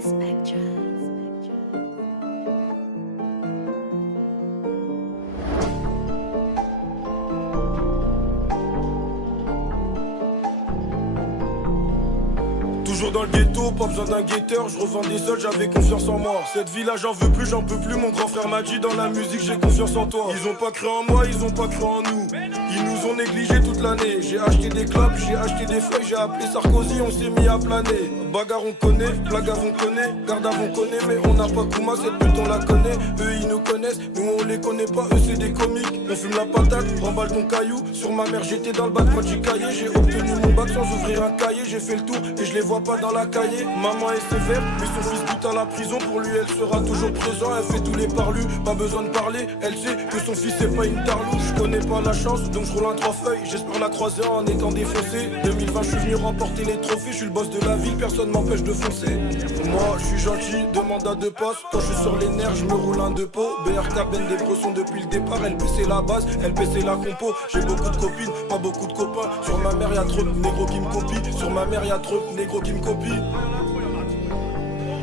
Toujours dans le ghetto, pas besoin d'un guetteur, je revendais seul, j'avais confiance en moi. Cette vie-là j'en veux plus, j'en peux plus, mon grand frère m'a dit dans la musique j'ai confiance en toi. Ils ont pas cru en moi, ils ont pas cru en nous. Ils nous ont négligés toute l'année. J'ai acheté des clubs, j'ai acheté des feuilles, j'ai appelé Sarkozy, on s'est mis à planer. Bagarre on connaît, blague on connaît, garde on connaît, mais on n'a pas Kouma, cette pute on la connaît. Eux ils nous connaissent, nous on les connaît pas, eux c'est des comiques. On fume la patate, remballe ton caillou. Sur ma mère j'étais dans le bac quand j'ai caillé. J'ai obtenu mon bac sans ouvrir un cahier. J'ai fait le tour et je les vois pas dans la cahier. Maman est sévère, mais son fils goûte à la prison. Pour lui elle sera toujours présent, elle fait tous les parlus. Pas besoin de parler, elle sait que son fils c'est pas une tarlou. Je connais pas la chance, donc je roule un 3 feuilles. J'espère la croiser en étant défoncé. 2020 je suis venu remporter les trophées. Je suis le boss de la ville, personne m'empêche de foncer. Moi je suis gentil, demande à deux passes. Quand je suis sur les nerfs, je me roule un deux pots. BRK Ben des bressons depuis le départ. Elle baissait la base, elle baissait la compo. J'ai beaucoup de copines, pas beaucoup de copains. Sur ma mère y'a trop de négros qui me copient. Sur ma mère y'a trop de négros qui me copient.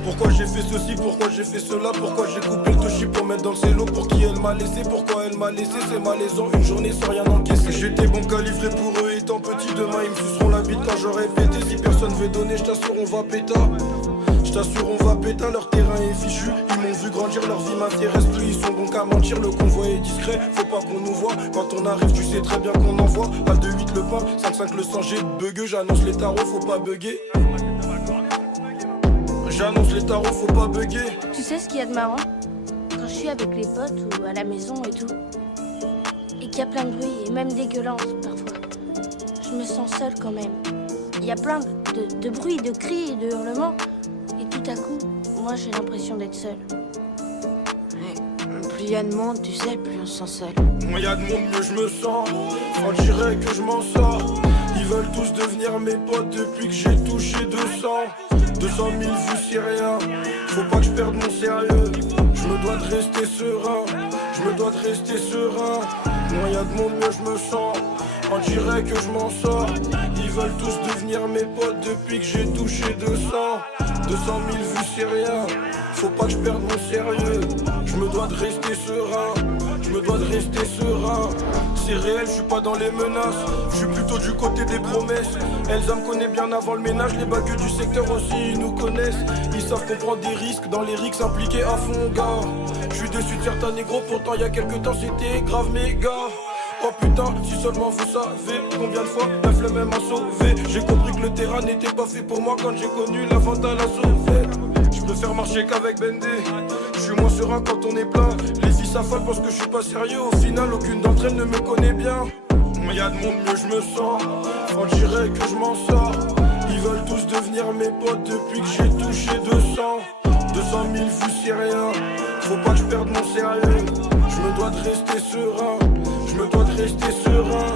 Pourquoi j'ai fait ceci, pourquoi j'ai fait cela, pourquoi j'ai coupé le touchy pour mettre dans le cello. Pour qui elle m'a laissé, pourquoi elle m'a laissé, c'est malaisant, une journée sans rien encaisser. J'étais bon calibré pour eux étant petit, demain ils me suceront la bite quand j'aurai pété. Si personne veut donner, je t'assure on va péta. Je t'assure on va péta, leur terrain est fichu. Ils m'ont vu grandir, leur vie m'intéresse plus. Ils sont bons qu'à mentir, le convoi est discret. Faut pas qu'on nous voit, quand on arrive tu sais très bien qu'on envoie. Pas de 8 le pain, 5-5 le sang, j'ai bugueux. J'annonce les tarots, faut pas bugger. J'annonce les tarots, faut pas bugger. Tu sais ce qu'il y a de marrant? Quand je suis avec les potes ou à la maison et tout, et qu'il y a plein de bruit et même des gueulances parfois, je me sens seule quand même. Il y a plein de bruit, de cris et de hurlements, et tout à coup, moi j'ai l'impression d'être seule. Ouais, plus il y a de monde, tu sais, plus on se sent seul. Moins y a de monde, mieux je me sens. On dirait que je m'en sors. Ils veulent tous devenir mes potes depuis que j'ai touché 200 000 vues, c'est rien. Faut pas que je perde mon sérieux. Je me dois de rester serein. Je me dois de rester serein. Moins y a de monde, mieux je me sens. On dirait que je m'en sors. Ils veulent tous devenir mes potes depuis que j'ai touché 200 000 vues, c'est rien. Faut pas que je perde mon sérieux. Je me dois de rester serein. Je me dois de rester serein. C'est réel, je suis pas dans les menaces. Je suis plutôt du côté des promesses. Elsa me connaît bien avant le ménage. Les bagueux du secteur aussi, ils nous connaissent. Ils savent qu'on prend des risques. Dans les risques impliqués à fond, gars. Je suis dessus de certains négros. Pourtant il y a quelques temps c'était grave méga. Oh putain, si seulement vous savez combien de fois la flemme m'a sauvé. J'ai compris que le terrain n'était pas fait pour moi quand j'ai connu la vente à la sauvette. Je préfère marcher qu'avec Bendé. Je suis moins serein quand on est plein. Les filles s'affalent parce que je suis pas sérieux. Au final, aucune d'entre elles ne me connaît bien. Mais y a de monde, mieux je me sens. On dirait que je m'en sors. Ils veulent tous devenir mes potes depuis que j'ai touché 200 000 vues, c'est rien. Faut pas que je perde mon sérieux. Je me dois de rester serein. Je me dois de rester serein.